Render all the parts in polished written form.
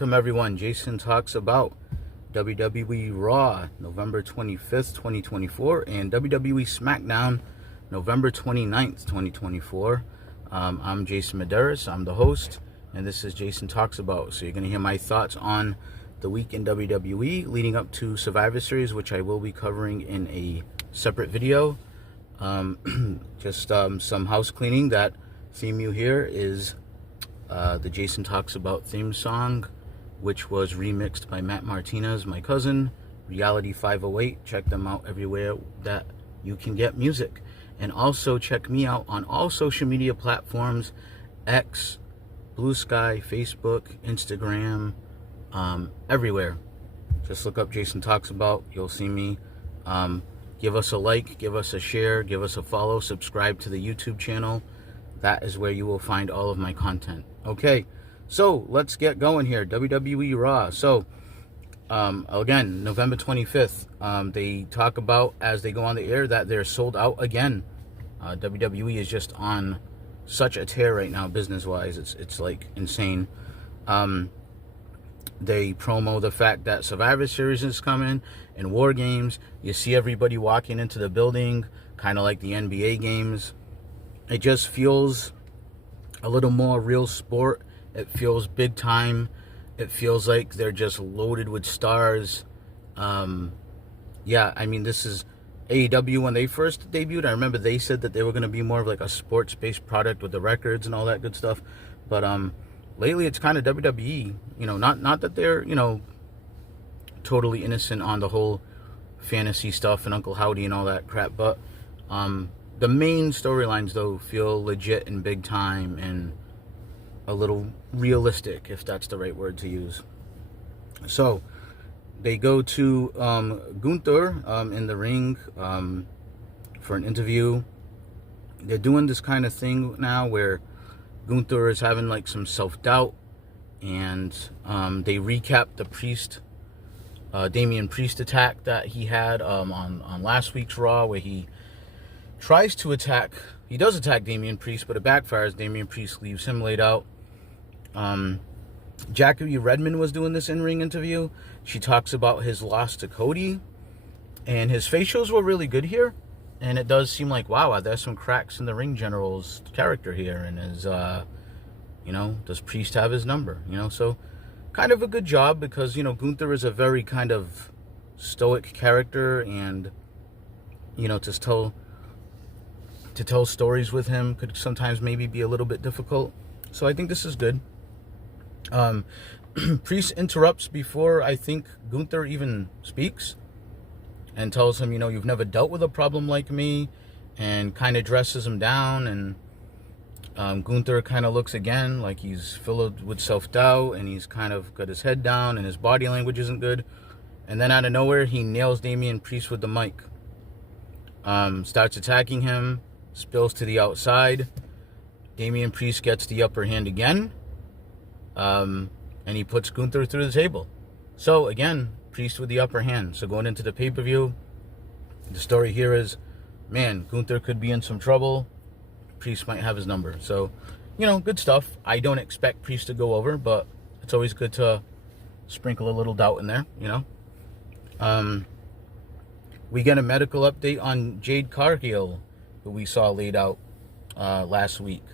Welcome everyone. Jason talks about WWE Raw, November 25th, 2024, and WWE SmackDown, November 29th, 2024. I'm Jason Medeiros. I'm the host, and this is Jason Talks About. So you're going to hear my thoughts on the week in WWE leading up to Survivor Series, which I will be covering in a separate video. Just some house cleaning. That theme you hear is the Jason Talks About theme song, which was remixed by Matt Martinez, my cousin, Reality 508. Check them out everywhere that you can get music. And also check me out on all social media platforms, X, Blue Sky, Facebook, Instagram, everywhere. Just look up Jason Talks About. You'll see me. Give us a like, give us a share, give us a follow, subscribe to the YouTube channel. That is where you will find all of my content. Okay, so let's get going here. WWE Raw. So, again, November 25th, they talk about, as they go on the air, that they're sold out again. WWE is just on such a tear right now, business-wise. It's like insane. They promo the fact that Survivor Series is coming and War Games. You see everybody walking into the building, kind of like the NBA games. It just feels a little more real sport. It feels big time. It feels like they're just loaded with stars. Yeah, I mean, this is AEW when they first debuted. I remember they said that they were going to be more of like a sports-based product with the records and all that good stuff. But lately it's kind of WWE. You know, not that they're, you know, totally innocent on the whole fantasy stuff and Uncle Howdy and all that crap. But the main storylines, though, feel legit and big time and a little realistic, if that's the right word to use. So they go to Gunther in the ring for an interview. They're doing this kind of thing now where Gunther is having like some self-doubt, and they recap the Damian Priest attack that he had on last week's Raw, where he tries to attack. He does attack Damian Priest, but it backfires. Damian Priest leaves him laid out. Jackie Redmond was doing this in-ring interview. She talks about his loss to Cody, and his facials were really good here. And it does seem like, wow, there's some cracks in the ring general's character here. And his, you know, does Priest have his number? You know, so kind of a good job, because, you know, Gunther is a very kind of stoic character, and, you know, to tell stories with him could sometimes maybe be a little bit difficult. So I think this is good. Priest interrupts before I think Gunther even speaks, and tells him, you know, you've never dealt with a problem like me, and kind of dresses him down. And Gunther kind of looks again like he's filled with self-doubt, and he's kind of got his head down, and his body language isn't good. And then out of nowhere, he nails Damian Priest with the mic. Starts attacking him, spills to the outside. Damian Priest gets the upper hand again, and he puts Gunther through the table. So again, Priest with the upper hand. So going into the pay-per-view, the story here is, man, Gunther could be in some trouble. Priest might have his number. So, you know, good stuff. I don't expect Priest to go over, but it's always good to sprinkle a little doubt in there, you know. We get a medical update on Jade Cargill, who we saw laid out last week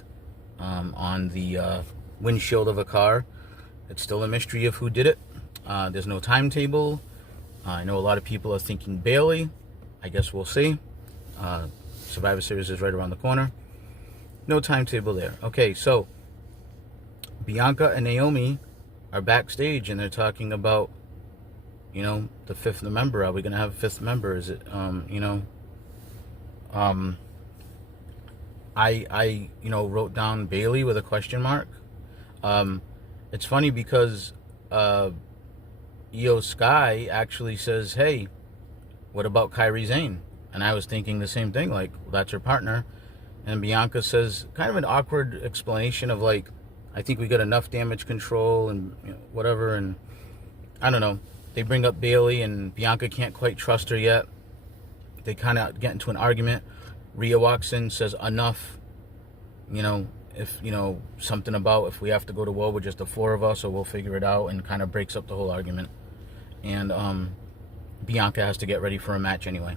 on the windshield of a car. It's still a mystery of who did it. There's no timetable. I know a lot of people are thinking Bayley. I guess we'll see. Survivor Series is right around the corner. No timetable there. Okay, so Bianca and Naomi are backstage, and they're talking about, you know, the fifth member. Are we going to have a fifth member? Is it, you know, I you know, wrote down Bayley with a question mark. It's funny because Io Sky actually says, hey, what about Kairi Sane? And I was thinking the same thing, like, well, that's her partner. And Bianca says kind of an awkward explanation of like, I think we got enough damage control and, you know, whatever. And I don't know. They bring up Bayley, and Bianca can't quite trust her yet. They kind of get into an argument. Rhea walks in, says enough, you know, if, something about if we have to go to war with just the four of us, or we'll figure it out, and kind of breaks up the whole argument. And Bianca has to get ready for a match anyway.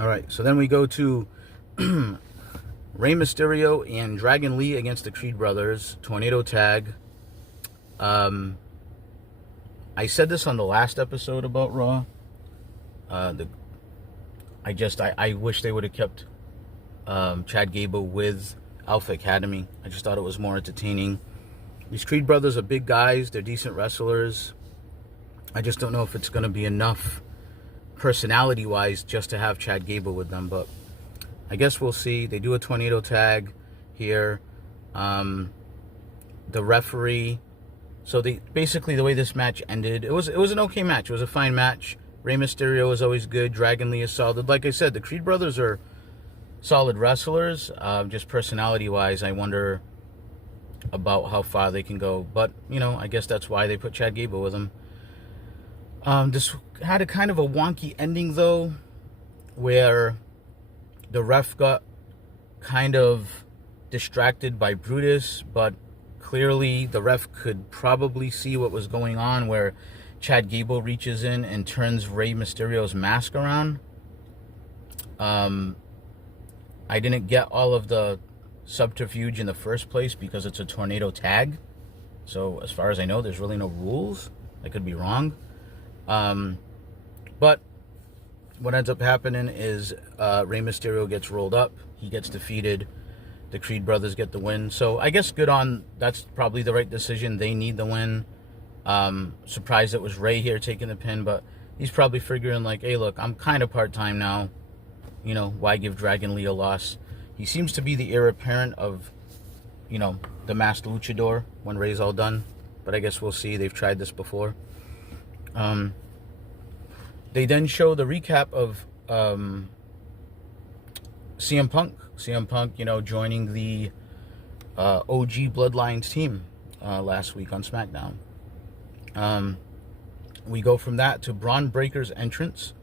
All right, so then we go to Rey Mysterio and Dragon Lee against the Creed Brothers, Tornado Tag. I said this on the last episode about Raw. I wish they would have kept Chad Gable with Alpha Academy. I just thought it was more entertaining. These Creed Brothers are big guys. They're decent wrestlers. I just don't know if it's going to be enough personality-wise just to have Chad Gable with them, but I guess we'll see. They do a tornado tag here. The referee... So basically the way this match ended, it was an okay match. It was a fine match. Rey Mysterio is always good. Dragon Lee is solid. Like I said, the Creed Brothers are solid wrestlers. Just personality-wise, I wonder about how far they can go. But, I guess that's why they put Chad Gable with them. This had a kind of a wonky ending, though, where the ref got kind of distracted by Brutus, but clearly the ref could probably see what was going on, where Chad Gable reaches in and turns Rey Mysterio's mask around. I didn't get all of the subterfuge in the first place because it's a tornado tag. So as far as I know, there's really no rules. I could be wrong. But what ends up happening is Rey Mysterio gets rolled up. He gets defeated. The Creed Brothers get the win. So I guess that's probably the right decision. They need the win. Surprised it was Rey here taking the pin, but he's probably figuring like, hey, look, I'm kind of part-time now. Why give Dragon Lee a loss? He seems to be the heir apparent of, the Masked Luchador when Rey's all done. But I guess we'll see. They've tried this before. They then show the recap of CM Punk. CM Punk, joining the OG Bloodlines team last week on SmackDown. We go from that to Braun Breaker's entrance.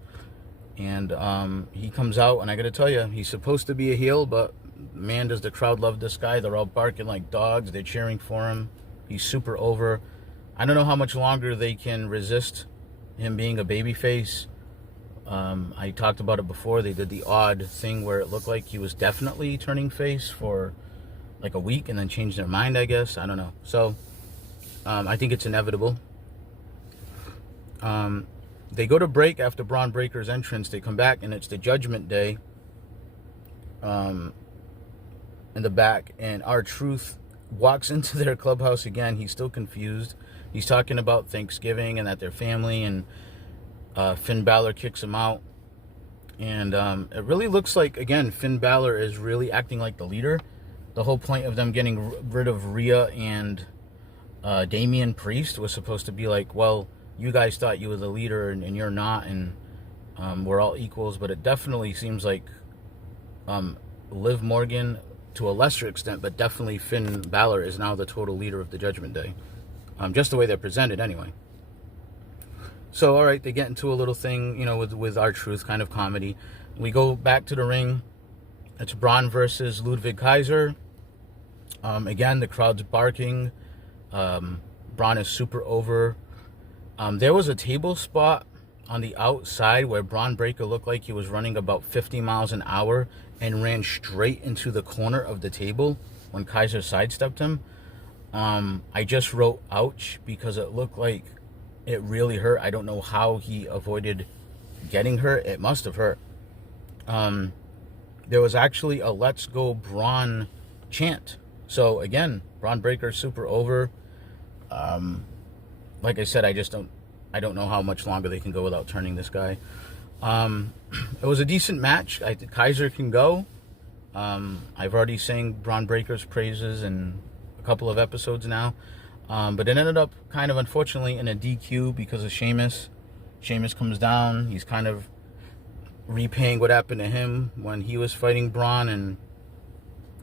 And he comes out, and I got to tell you, he's supposed to be a heel, but man, does the crowd love this guy. They're all barking like dogs. They're cheering for him. He's super over. I don't know how much longer they can resist him being a babyface. I talked about it before. They did the odd thing where it looked like he was definitely turning face for like a week and then changed their mind, I guess. I don't know. So I think it's inevitable. They go to break after Braun Breaker's entrance. They come back, and it's the Judgment Day in the back. And R-Truth walks into their clubhouse again. He's still confused. He's talking about Thanksgiving and that they're family, and Finn Balor kicks him out. And it really looks like, again, Finn Balor is really acting like the leader. The whole point of them getting rid of Rhea and Damian Priest was supposed to be like, well, you guys thought you were the leader and you're not, and we're all equals. But it definitely seems like Liv Morgan, to a lesser extent, but definitely Finn Balor is now the total leader of the Judgment Day. Just the way they're presented anyway. So, all right, they get into a little thing, with R-Truth, kind of comedy. We go back to the ring. It's Braun versus Ludwig Kaiser. Again, the crowd's barking. Braun is super over. There was a table spot on the outside where Braun Breaker looked like he was running about 50 miles an hour and ran straight into the corner of the table when Kaiser sidestepped him. I just wrote ouch because it looked like it really hurt. I don't know how he avoided getting hurt. It must have hurt. There was actually a Let's Go Braun chant. So again, Braun Breaker super over. Like I said, I don't know how much longer they can go without turning this guy. It was a decent match. I think Kaiser can go. I've already sang Braun Breaker's praises in a couple of episodes now. But it ended up kind of, unfortunately, in a DQ because of Sheamus. Sheamus comes down. He's kind of repaying what happened to him when he was fighting Braun, and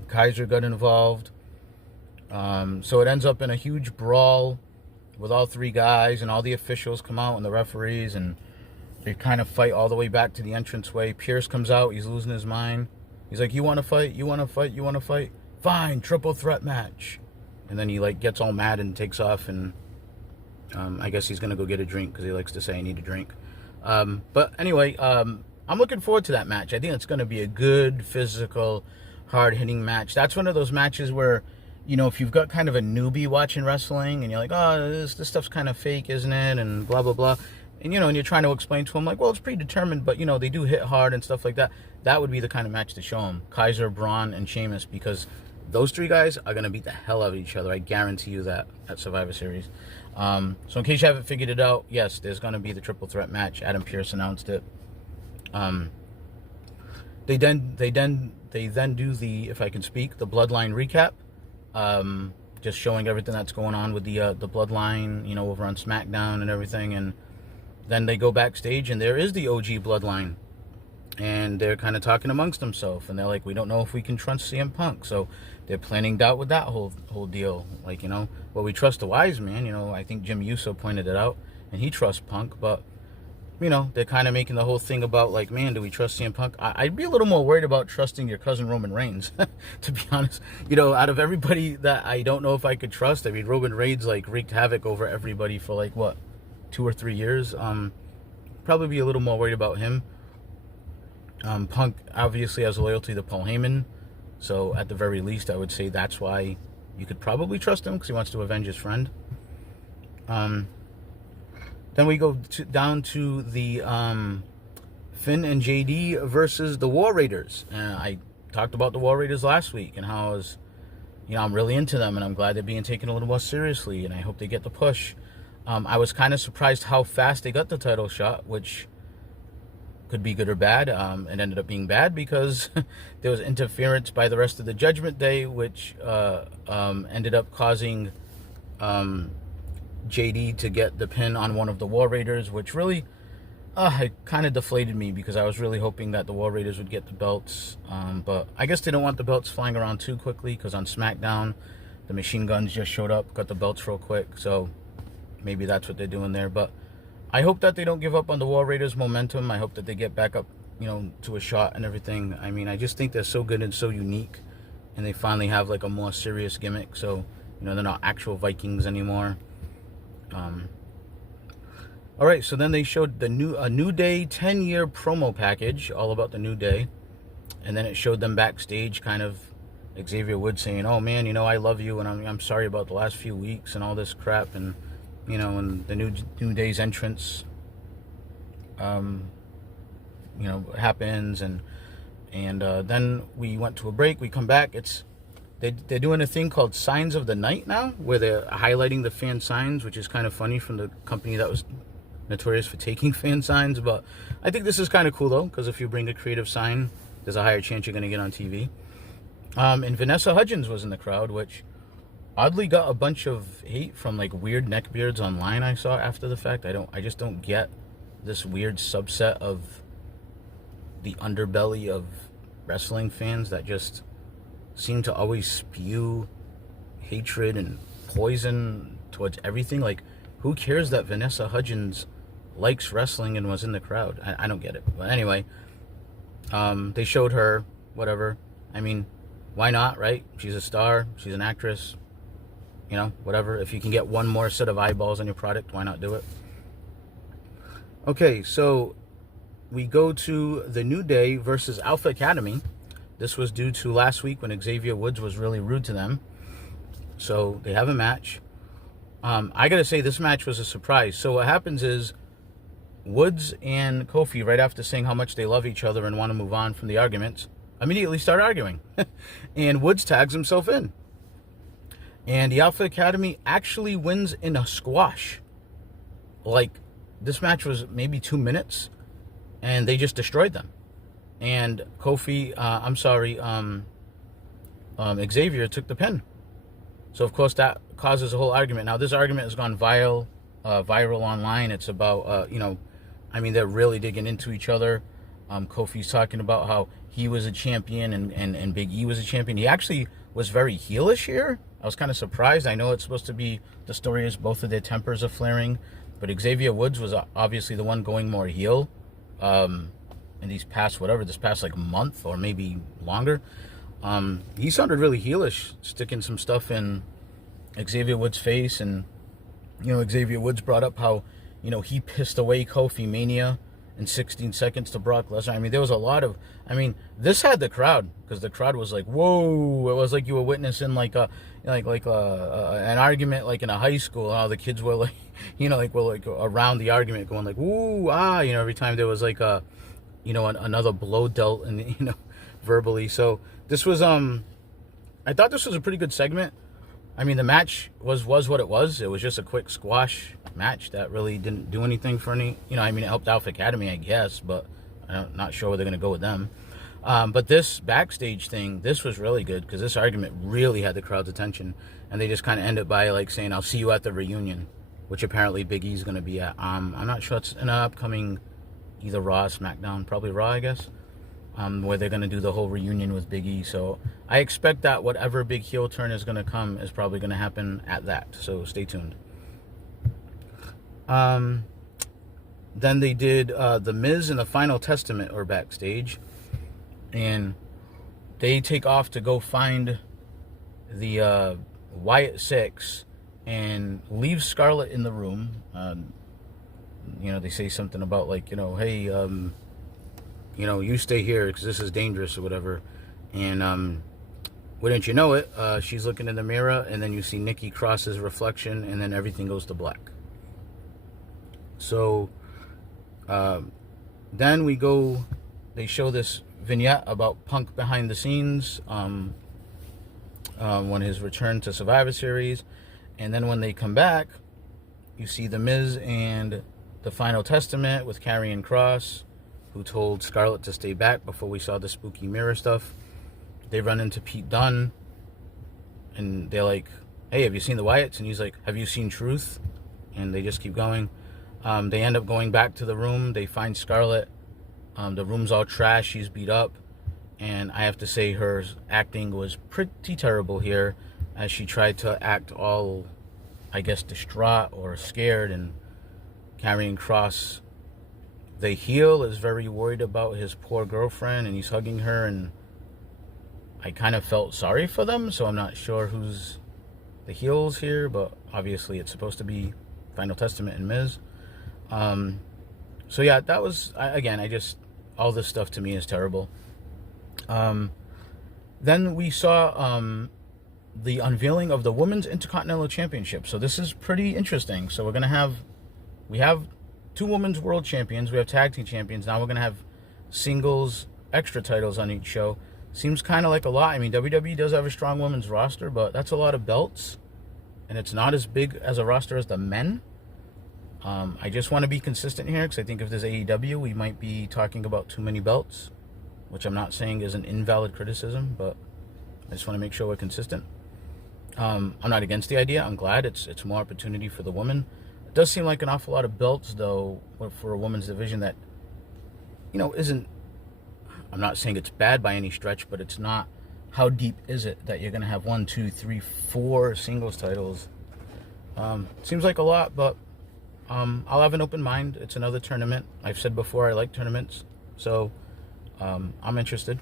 Kaiser got involved. So it ends up in a huge brawl with all three guys, and all the officials come out and the referees, and they kind of fight all the way back to the entranceway. Pierce comes out. He's losing his mind. He's like, you want to fight? You want to fight? You want to fight? fine, triple threat match. And then he like gets all mad and takes off, and I guess he's gonna go get a drink because he likes to say I need a drink. But anyway, I'm looking forward to that match. I think it's gonna be a good, physical, hard-hitting match. That's one of those matches where, you know, if you've got kind of a newbie watching wrestling and you're like, oh, this stuff's kind of fake, isn't it? And blah, blah, blah. And, you know, and you're trying to explain to them, like, well, it's predetermined, but, you know, they do hit hard and stuff like that. That would be the kind of match to show them. Kaiser, Braun, and Sheamus, because those three guys are going to beat the hell out of each other. I guarantee you that at Survivor Series. So in case you haven't figured it out, yes, there's going to be the triple threat match. Adam Pearce announced it. They then do the, if I can speak, the Bloodline recap. Just showing everything that's going on with the Bloodline, you know, over on SmackDown and everything. And then they go backstage, and there is the OG Bloodline. And they're kind of talking amongst themselves. And they're like, we don't know if we can trust CM Punk. So they're planning out with that whole deal. Like, you know, well, we trust the wise man. You know, I think Jim Uso pointed it out. And he trusts Punk. But, you know, they're kind of making the whole thing about, like, man, do we trust CM Punk? I'd be a little more worried about trusting your cousin Roman Reigns, to be honest. You know, out of everybody that I don't know if I could trust, I mean, Roman Reigns, like, wreaked havoc over everybody for, like, what, 2 or 3 years? Probably be a little more worried about him. Punk obviously has loyalty to Paul Heyman, so at the very least, I would say that's why you could probably trust him, because he wants to avenge his friend. Then we go down to the Finn and JD versus the War Raiders. I talked about the War Raiders last week and how I was, you know, I'm really into them, and I'm glad they're being taken a little more seriously, and I hope they get the push. I was kind of surprised how fast they got the title shot, which could be good or bad. It ended up being bad because there was interference by the rest of the Judgment Day, which ended up causing JD to get the pin on one of the War Raiders, which really it kind of deflated me because I was really hoping that the War Raiders would get the belts. But I guess they don't want the belts flying around too quickly, because on SmackDown, the Machine Guns just showed up, got the belts real quick. So maybe that's what they're doing there. But I hope that they don't give up on the War Raiders' momentum. I hope that they get back up, you know, to a shot and everything. I mean, I just think they're so good and so unique, and they finally have like a more serious gimmick. So, you know, they're not actual Vikings anymore. All right, so then they showed a New Day 10-year promo package, all about the New Day, and then it showed them backstage, kind of Xavier Woods saying, "Oh man, you know, I love you, and I'm sorry about the last few weeks and all this crap," and you know, and the New Day's entrance, you know, happens, and then we went to a break. We come back. They're doing a thing called Signs of the Night now, where they're highlighting the fan signs, which is kind of funny from the company that was notorious for taking fan signs. But I think this is kind of cool though, because if you bring a creative sign, there's a higher chance you're going to get on TV. And Vanessa Hudgens was in the crowd, which oddly got a bunch of hate from like weird neckbeards online I saw after the fact. I just don't get this weird subset of the underbelly of wrestling fans that just seem to always spew hatred and poison towards everything. Like, who cares that Vanessa Hudgens likes wrestling and was in the crowd? I don't get it. But anyway, they showed her, whatever. I mean, why not, right? She's a star. She's an actress. You know, whatever. If you can get one more set of eyeballs on your product, why not do it? Okay, so we go to the New Day versus Alpha Academy. This was due to last week when Xavier Woods was really rude to them. So they have a match. I got to say, this match was a surprise. So what happens is Woods and Kofi, right after saying how much they love each other and want to move on from the arguments, immediately start arguing. And Woods tags himself in. And the Alpha Academy actually wins in a squash. Like, this match was maybe 2 minutes, and they just destroyed them. And Kofi, Xavier took the pin. So, of course, that causes a whole argument. Now, this argument has gone viral online. It's about, you know, I mean, they're really digging into each other. Kofi's talking about how he was a champion and Big E was a champion. He actually was very heelish here. I was kind of surprised. I know it's supposed to be, the story is both of their tempers are flaring, but Xavier Woods was obviously the one going more heel in this past like month or maybe longer. He sounded really heelish, sticking some stuff in Xavier Woods' face. And, Xavier Woods brought up how, he pissed away Kofi Mania in 16 seconds to Brock Lesnar. I mean, there was a lot of, this had the crowd, because the crowd was like, whoa. It was like you were witnessing like an argument like in a high school. How the kids were like, around the argument going like, woo, ah, every time there was like another blow dealt and, verbally. So this was, I thought this was a pretty good segment. The match was what it was. It was just a quick squash match that really didn't do anything for any, it helped Alpha Academy, I guess, but I'm not sure where they're going to go with them. But this backstage thing, this was really good, because this argument really had the crowd's attention. And they just kind of ended by like saying, I'll see you at the reunion, which apparently Big E's going to be at. I'm not sure, it's in an upcoming either Raw or SmackDown, probably Raw, I guess. Where they're going to do the whole reunion with Big E. So I expect that whatever big heel turn is going to come is probably going to happen at that. So stay tuned. Then they did The Miz and the Final Testament are backstage. And they take off to go find the Wyatt Six and leave Scarlett in the room. They say something about like, hey, you stay here because this is dangerous or whatever. And wouldn't you know it, she's looking in the mirror, and then you see Nikki Cross's reflection, and then everything goes to black. So then they show this vignette about Punk behind the scenes when his return to Survivor Series. And then when they come back, you see The Miz and the Final Testament with Karrion Kross, who told Scarlett to stay back before we saw the spooky mirror stuff. They run into Pete Dunne, and they're like, hey, have you seen the Wyatts? And he's like, have you seen Truth? And they just keep going. They end up going back to the room. They find Scarlett. The room's all trash. She's beat up. And I have to say her acting was pretty terrible here, as she tried to act all, I guess, distraught or scared. And Karrion Kross, the heel, is very worried about his poor girlfriend, and he's hugging her, and I kind of felt sorry for them, so I'm not sure who's the heels here, but obviously it's supposed to be Final Testament and Miz. So yeah, that was, again, all this stuff to me is terrible. Then we saw the unveiling of the Women's Intercontinental Championship. So this is pretty interesting. So we have two women's world champions. We have tag team champions. Now we're going to have singles extra titles on each show. Seems kind of like a lot. WWE does have a strong women's roster, but that's a lot of belts. And it's not as big as a roster as the men. I just want to be consistent here, because I think if there's AEW, we might be talking about too many belts, which I'm not saying is an invalid criticism, but I just want to make sure we're consistent. I'm not against the idea. I'm glad it's more opportunity for the women. It does seem like an awful lot of belts, though, for a women's division that, isn't, I'm not saying it's bad by any stretch, but it's not, how deep is it that you're going to have 1, 2, 3, 4 singles titles? Seems like a lot, but I'll have an open mind. It's another tournament. I've said before I like tournaments, so I'm interested.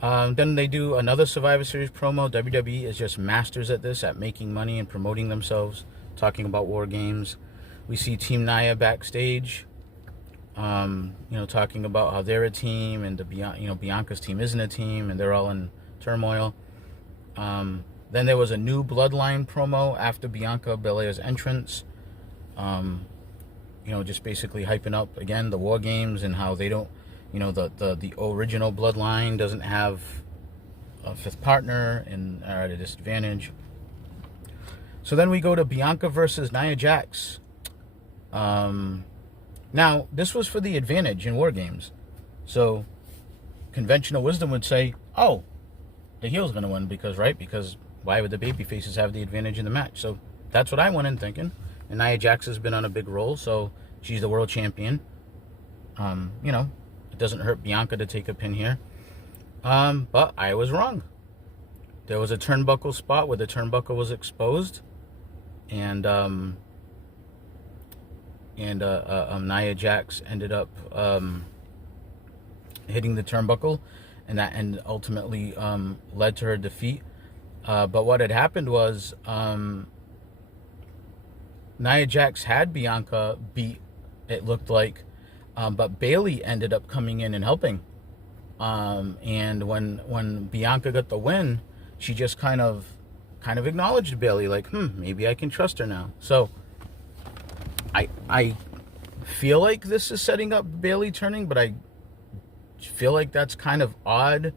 Then they do another Survivor Series promo. WWE is just masters at this, at making money and promoting themselves, talking about War Games. We see Team Nia backstage, talking about how they're a team, and Bianca's team isn't a team, and they're all in turmoil. Then there was a new Bloodline promo after Bianca Belair's entrance. Just basically hyping up again the War Games and how they don't, the original Bloodline doesn't have a fifth partner and are at a disadvantage. So then we go to Bianca versus Nia Jax. Now, this was for the advantage in War Games. So conventional wisdom would say, oh, the heel's going to win because why would the baby faces have the advantage in the match? So that's what I went in thinking. And Nia Jax has been on a big roll, so she's the world champion. It doesn't hurt Bianca to take a pin here. But I was wrong. There was a turnbuckle spot where the turnbuckle was exposed. And Nia Jax ended up hitting the turnbuckle. and ultimately led to her defeat. But what had happened was Nia Jax had Bianca beat, it looked like, but Bayley ended up coming in and helping. And when Bianca got the win, she just kind of acknowledged Bayley, like, maybe I can trust her now. So I feel like this is setting up Bayley turning, but I feel like that's kind of odd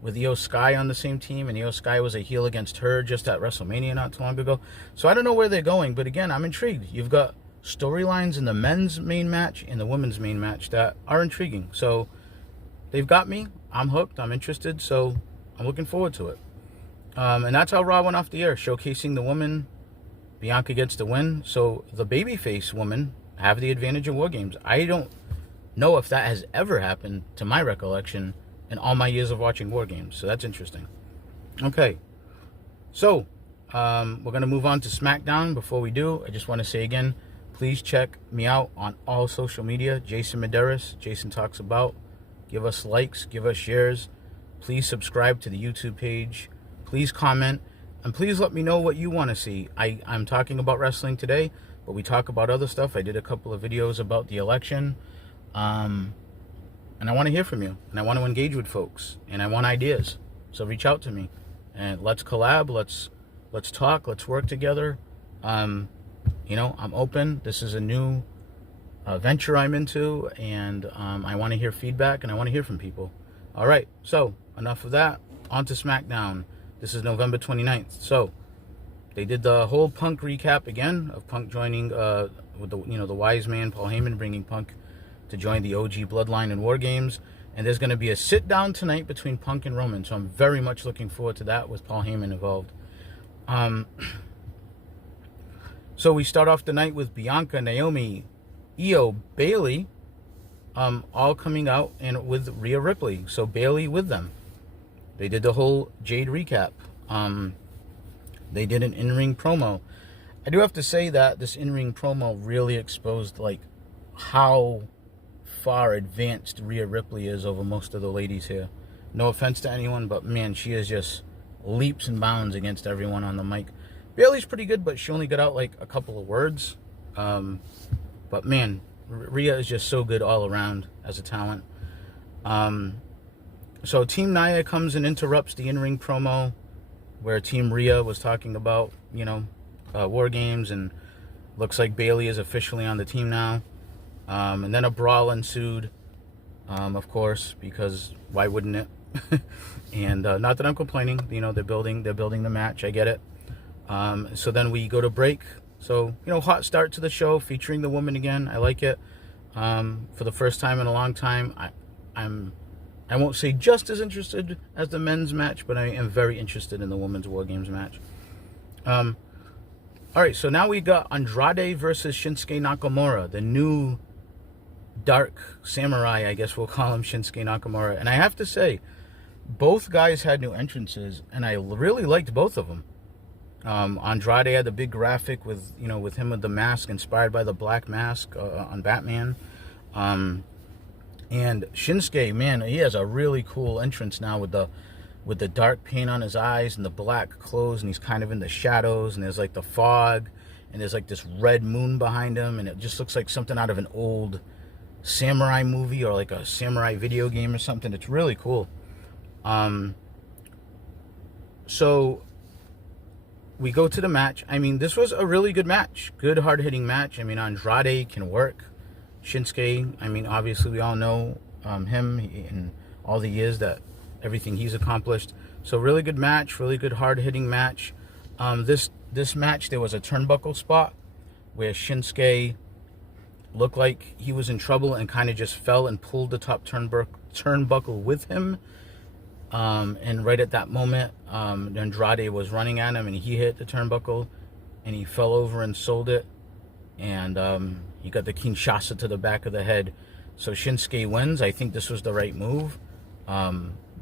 with Io Sky on the same team, and Io Sky was a heel against her just at WrestleMania not too long ago. So I don't know where they're going, but again, I'm intrigued. You've got storylines in the men's main match and the women's main match that are intriguing. So they've got me. I'm hooked. I'm interested. So I'm looking forward to it. And that's how Raw went off the air, showcasing the woman. Bianca gets the win. So the babyface women have the advantage in War Games. I don't know if that has ever happened, to my recollection, in all my years of watching War Games. So that's interesting. Okay. So, we're going to move on to SmackDown. Before we do, I just want to say again, please check me out on all social media. Jason Medeiros, Jason Talks About. Give us likes, give us shares. Please subscribe to the YouTube page. Please comment. And please let me know what you want to see. I'm talking about wrestling today, but we talk about other stuff. I did a couple of videos about the election. And I want to hear from you, and I want to engage with folks, and I want ideas. So reach out to me, and let's collab. Let's talk. Let's work together. I'm open. This is a new venture I'm into, and I want to hear feedback, and I want to hear from people. All right. So enough of that. On to SmackDown. This is November 29th. So they did the whole Punk recap again of Punk joining with the wise man Paul Heyman, bringing Punk to join the OG Bloodline in War Games. And there's going to be a sit-down tonight between Punk and Roman. So I'm very much looking forward to that with Paul Heyman involved. So we start off the night with Bianca, Naomi, Io, Bayley, all coming out and with Rhea Ripley. So Bayley with them. They did the whole Jade recap. They did an in-ring promo. I do have to say that this in-ring promo really exposed, like, how far advanced Rhea Ripley is over most of the ladies here. No offense to anyone, but man, she is just leaps and bounds against everyone on the mic. Bayley's pretty good, but she only got out like a couple of words. But man, Rhea is just so good all around as a talent. So Team Nia comes and interrupts the in-ring promo where Team Rhea was talking about, War Games, and looks like Bayley is officially on the team now. And then a brawl ensued, of course, because why wouldn't it? And not that I'm complaining, they're building the match. I get it. So then we go to break. So, hot start to the show, featuring the woman again. I like it. For the first time in a long time, I won't say just as interested as the men's match, but I am very interested in the women's War Games match. All right, so now we got Andrade versus Shinsuke Nakamura, the new dark samurai, I guess we'll call him, Shinsuke Nakamura. And I have to say, both guys had new entrances, and I really liked both of them. Andrade had the big graphic with him with the mask, inspired by the Black Mask on Batman. And Shinsuke, man, he has a really cool entrance now with the dark paint on his eyes and the black clothes, and he's kind of in the shadows, and there's like the fog, and there's like this red moon behind him, and it just looks like something out of an old samurai movie or like a samurai video game or something. It's really cool. So we go to the match. I mean, this was a really good match. Good, hard-hitting match. I mean, Andrade can work. Shinsuke, I mean, obviously we all know him and all the years that everything he's accomplished. So really good match, really good hard-hitting match. This match, there was a turnbuckle spot where Shinsuke looked like he was in trouble and kind of just fell and pulled the top turnbuckle with him. And right at that moment, Andrade was running at him, and he hit the turnbuckle, and he fell over and sold it. And he got the Kinshasa to the back of the head. So Shinsuke wins. I think this was the right move.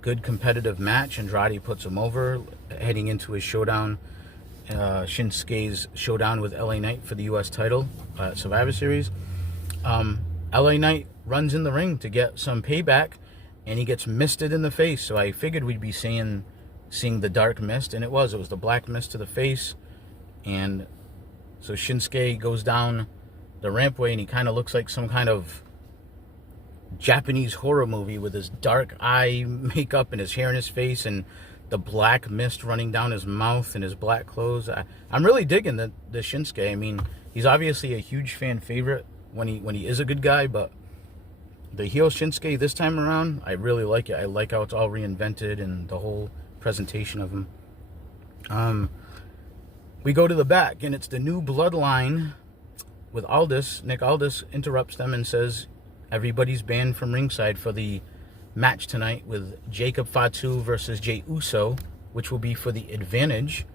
Good competitive match. Andrade puts him over, heading into his showdown. Shinsuke's showdown with LA Knight for the U.S. title, Survivor Series. LA Knight runs in the ring to get some payback, and he gets misted in the face. So I figured we'd be seeing the dark mist, and it was the black mist to the face. And so Shinsuke goes down the rampway, and he kind of looks like some kind of Japanese horror movie with his dark eye makeup and his hair in his face and the black mist running down his mouth and his black clothes. I'm really digging the Shinsuke. I mean, he's obviously a huge fan favorite when he is a good guy, but the heel Shinsuke this time around, I really like it. I like how it's all reinvented and the whole presentation of him. We go to the back, and it's the new bloodline with Aldis. Nick Aldis interrupts them and says everybody's banned from ringside for the match tonight with Jacob Fatu versus Jey Uso, which will be for the advantage.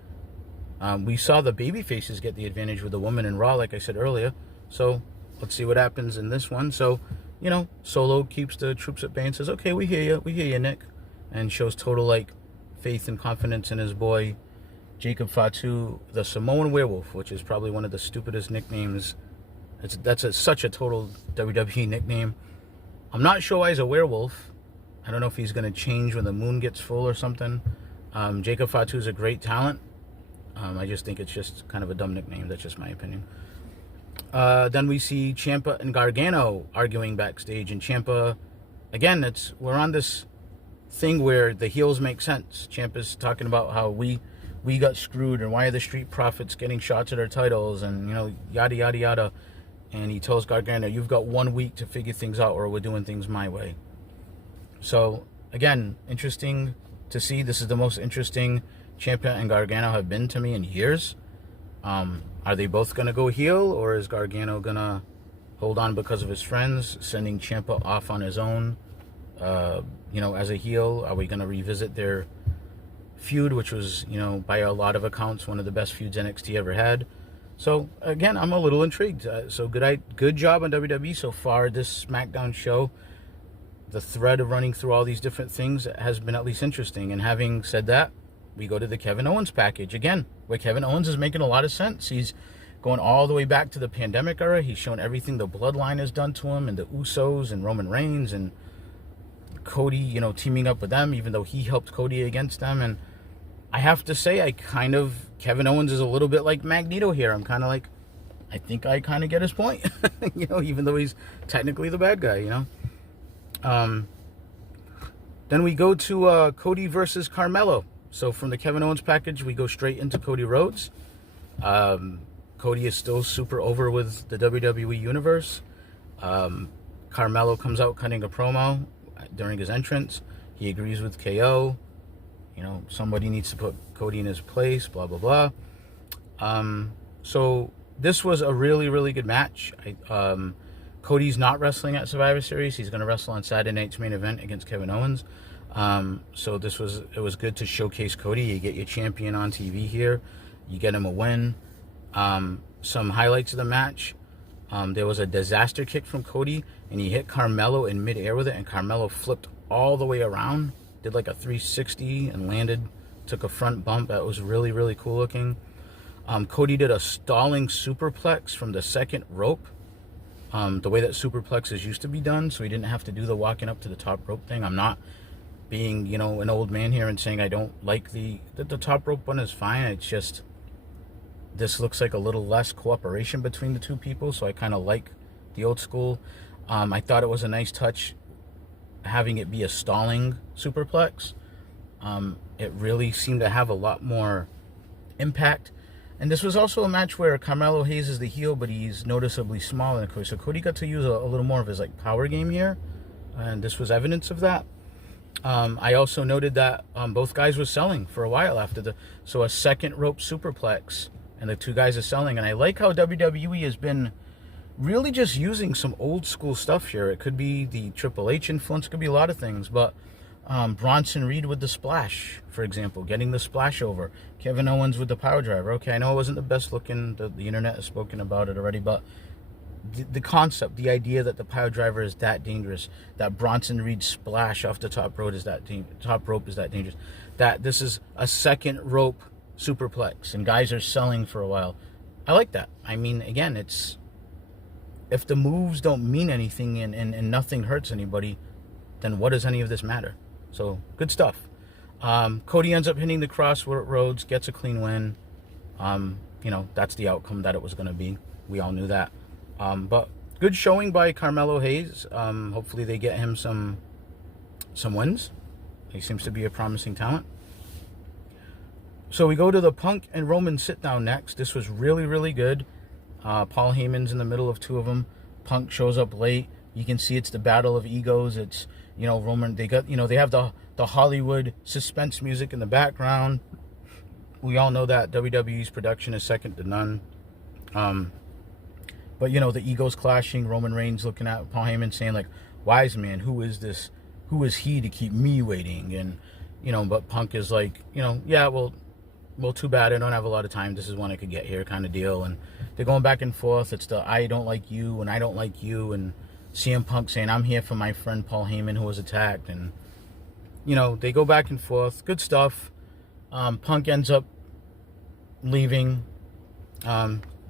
We saw the babyfaces get the advantage with the woman in Raw, like I said earlier. So let's see what happens in this one. So, Solo keeps the troops at bay and says, okay, we hear you, Nick. And shows total, faith and confidence in his boy, Jacob Fatu, the Samoan Werewolf, which is probably one of the stupidest nicknames. That's such a total WWE nickname. I'm not sure why he's a werewolf. I don't know if he's going to change when the moon gets full or something. Jacob Fatu is a great talent. I just think it's just kind of a dumb nickname. That's just my opinion. Then we see Ciampa and Gargano arguing backstage. And Ciampa, again, we're on this thing where the heels make sense. Ciampa's talking about how we got screwed and why are the Street Profits getting shots at our titles and, yada, yada, yada. And he tells Gargano, you've got 1 week to figure things out or we're doing things my way. So, again, interesting to see. This is the most interesting Ciampa and Gargano have been to me in years. Are they both going to go heel, or is Gargano going to hold on because of his friends, sending Ciampa off on his own, as a heel? Are we going to revisit their feud, which was, by a lot of accounts, one of the best feuds NXT ever had? So, again, I'm a little intrigued. So good job on WWE so far. This SmackDown show, the thread of running through all these different things has been at least interesting. And having said that, we go to the Kevin Owens package again, where Kevin Owens is making a lot of sense. He's going all the way back to the pandemic era. He's shown everything the bloodline has done to him, and the Usos and Roman Reigns and Cody, teaming up with them, even though he helped Cody against them. And I have to say, Kevin Owens is a little bit like Magneto here. I'm kind of like, I think I kind of get his point, even though he's technically the bad guy, Then we go to Cody versus Carmelo. So from the Kevin Owens package, we go straight into Cody Rhodes. Cody is still super over with the WWE Universe. Carmelo comes out cutting a promo during his entrance. He agrees with KO. Somebody needs to put Cody in his place, blah, blah, blah. So this was a really, really good match. Cody's not wrestling at Survivor Series. He's going to wrestle on Saturday night's main event against Kevin Owens. So it was good to showcase Cody. You get your champion on TV here. You get him a win. Some highlights of the match. There was a disaster kick from Cody, and he hit Carmelo in midair with it, and Carmelo flipped all the way around, did like a 360 and landed, took a front bump. That was really, really cool looking. Cody did a stalling superplex from the second rope, the way that superplexes used to be done, so he didn't have to do the walking up to the top rope thing. I'm not being, an old man here and saying I don't like the top rope one is fine. It's just, this looks like a little less cooperation between the two people, so I kind of like the old school. I thought it was a nice touch having it be a stalling superplex. It really seemed to have a lot more impact. And this was also a match where Carmelo Hayes is the heel, but he's noticeably smaller than Cody. So Cody got to use a little more of his power game here, and this was evidence of that. I also noted that both guys were selling for a while after so a second rope superplex, and the two guys are selling. And I like how WWE has been really just using some old school stuff here. It could be the Triple H influence, could be a lot of things, but Bronson Reed with the splash, for example, getting the splash over. Kevin Owens with the power driver. Okay, I know it wasn't the best looking, the internet has spoken about it already, but the concept, the idea that the power driver is that dangerous, that Bronson Reed splash off the top rope is that dangerous, that this is a second rope superplex and guys are selling for a while. I like that. I mean, again, it's, if the moves don't mean anything and nothing hurts anybody, then what does any of this matter? So, good stuff. Cody ends up hitting the crossroads, gets a clean win. That's the outcome that it was going to be. We all knew that. But good showing by Carmelo Hayes. Hopefully they get him some wins. He seems to be a promising talent. So we go to the Punk and Roman sit-down next. This was really, really good. Paul Heyman's in the middle of two of them. Punk shows up late. You can see it's the battle of egos. It's, Roman, they have the Hollywood suspense music in the background. We all know that WWE's production is second to none. But, the egos clashing. Roman Reigns looking at Paul Heyman saying, like, wise man, who is this? Who is he to keep me waiting? And, but Punk is like, yeah, well, too bad. I don't have a lot of time. This is when I could get here kind of deal. And they're going back and forth. It's the I don't like you and I don't like you. And CM Punk saying, I'm here for my friend Paul Heyman who was attacked. And, they go back and forth. Good stuff. Punk ends up leaving.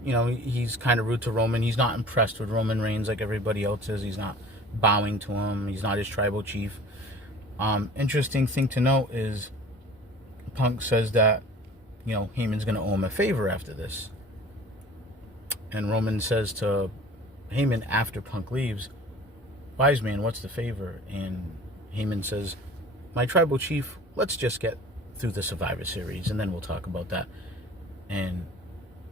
He's kind of rude to Roman. He's not impressed with Roman Reigns like everybody else is. He's not bowing to him. He's not his tribal chief. Interesting thing to note is Punk says that, Heyman's going to owe him a favor after this. And Roman says to Heyman after Punk leaves, wise man, what's the favor? And Heyman says, my tribal chief, let's just get through the Survivor Series and then we'll talk about that. And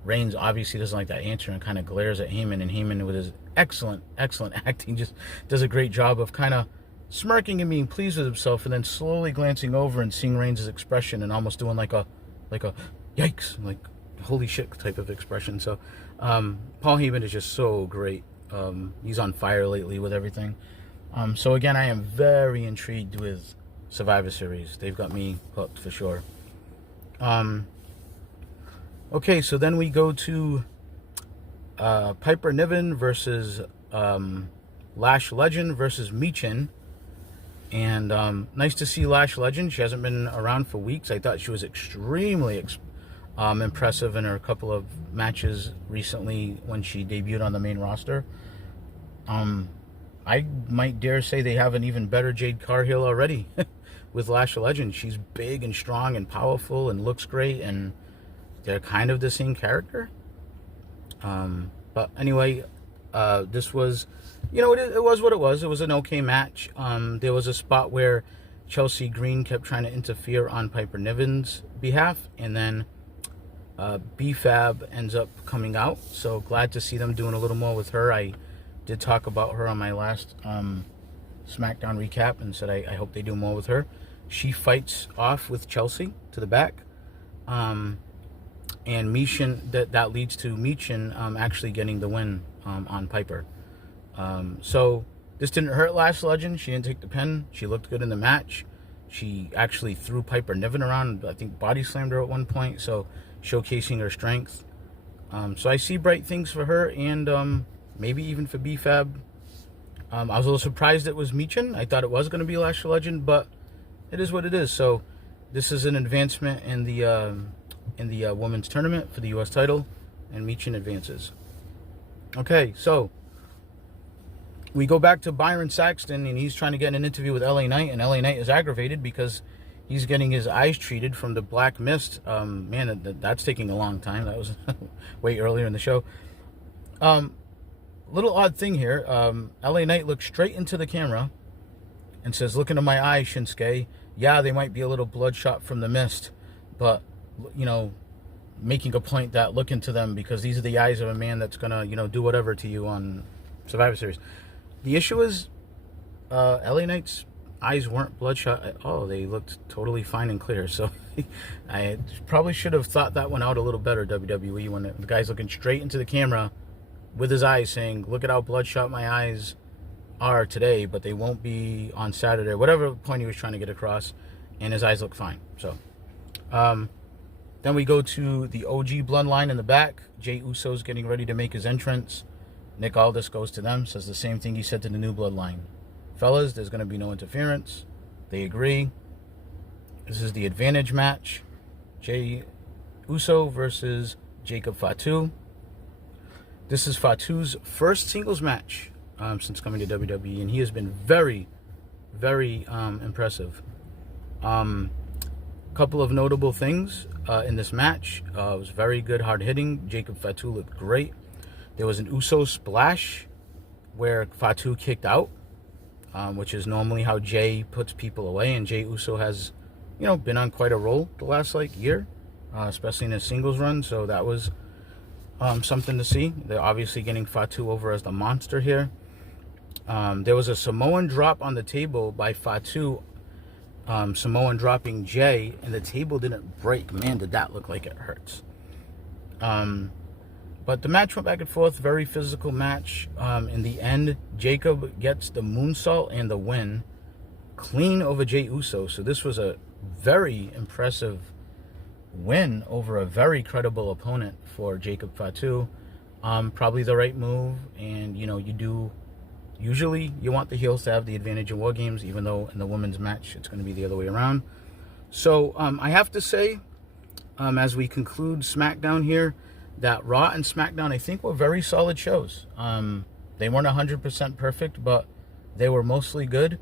Reigns obviously doesn't like that answer and kind of glares at Heyman, and Heyman with his excellent acting just does a great job of kind of smirking and being pleased with himself, and then slowly glancing over and seeing Reigns' expression and almost doing like a yikes, like holy shit type of expression. So Paul Heyman is just so great. He's on fire lately with everything. So again, I am very intrigued with Survivor Series. They've got me hooked for sure. Okay, so then we go to Piper Niven versus Lash Legend versus Michin. And nice to see Lash Legend. She hasn't been around for weeks. I thought she was extremely impressive in her couple of matches recently when she debuted on the main roster. I might dare say they have an even better Jade Cargill already with Lash Legend. She's big and strong and powerful and looks great, and they're kind of the same character. But anyway, this was, it was what it was. It was an okay match. There was a spot where Chelsea Green kept trying to interfere on Piper Niven's behalf, and then B-Fab ends up coming out. So glad to see them doing a little more with her. I did talk about her on my last SmackDown recap and said I hope they do more with her. She fights off with Chelsea to the back. And Michin, that leads to Michin actually getting the win on Piper. So this didn't hurt Lash Legend. She didn't take the pin. She looked good in the match. She actually threw Piper Niven around. I think body slammed her at one point. So showcasing her strength. So I see bright things for her, and maybe even for B-Fab. I was a little surprised it was Michin. I thought it was going to be Lash Legend, but it is what it is. So this is an advancement in the women's tournament for the U.S. title, and Michin advances. Okay, so we go back to Byron Saxton, and he's trying to get an interview with LA Knight, and LA Knight is aggravated because he's getting his eyes treated from the black mist. Man, that's taking a long time. That was way earlier in the show. Little odd thing here. LA Knight looks straight into the camera and says, look into my eyes, Shinsuke. Yeah, they might be a little bloodshot from the mist, but, making a point that look into them because these are the eyes of a man that's going to, do whatever to you on Survivor Series. The issue is LA Knight's eyes weren't bloodshot at all. They looked totally fine and clear. So I probably should have thought that one out a little better, WWE, when the guy's looking straight into the camera with his eyes saying, look at how bloodshot my eyes are today, but they won't be on Saturday. Whatever point he was trying to get across, and his eyes look fine. So then we go to the OG bloodline in the back. Jey Uso's getting ready to make his entrance. Nick Aldis goes to them, says the same thing he said to the new bloodline. Fellas, there's going to be no interference. They agree. This is the advantage match. Jey Uso versus Jacob Fatu. This is Fatu's first singles match since coming to WWE, and he has been very, very impressive. Couple of notable things in this match. It was very good, hard hitting. Jacob Fatu looked great. There was an Uso splash where Fatu kicked out, which is normally how Jay puts people away. And Jay Uso has, been on quite a roll the last year, especially in his singles run. So that was something to see. They're obviously getting Fatu over as the monster here. There was a Samoan drop on the table by Fatu. Samoan dropping Jay, and the table didn't break. Man, did that look like it hurts. But the match went back and forth. Very physical match. In the end, Jacob gets the moonsault and the win clean over Jay Uso. So this was a very impressive win over a very credible opponent for Jacob Fatu. Probably the right move. And, usually you want the heels to have the advantage in War Games, even though in the women's match it's going to be the other way around. So I have to say, as we conclude SmackDown here, that Raw and SmackDown, I think, were very solid shows. They weren't 100% perfect, but they were mostly good,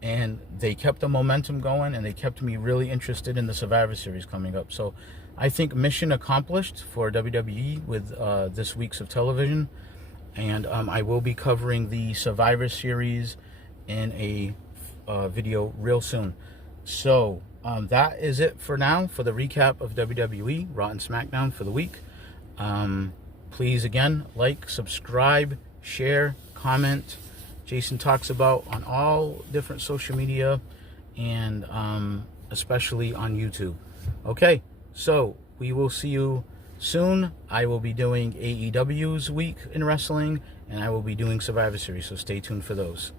and they kept the momentum going, and they kept me really interested in the Survivor Series coming up. So I think mission accomplished for WWE with this week's of television, and I will be covering the Survivor Series in a video real soon. So that is it for now for the recap of WWE, Raw and SmackDown for the week. Please, again, like, subscribe, share, comment. Jason talks about on all different social media, and especially on YouTube. Okay, so we will see you soon. I will be doing AEW's week in wrestling, and I will be doing Survivor Series, so stay tuned for those.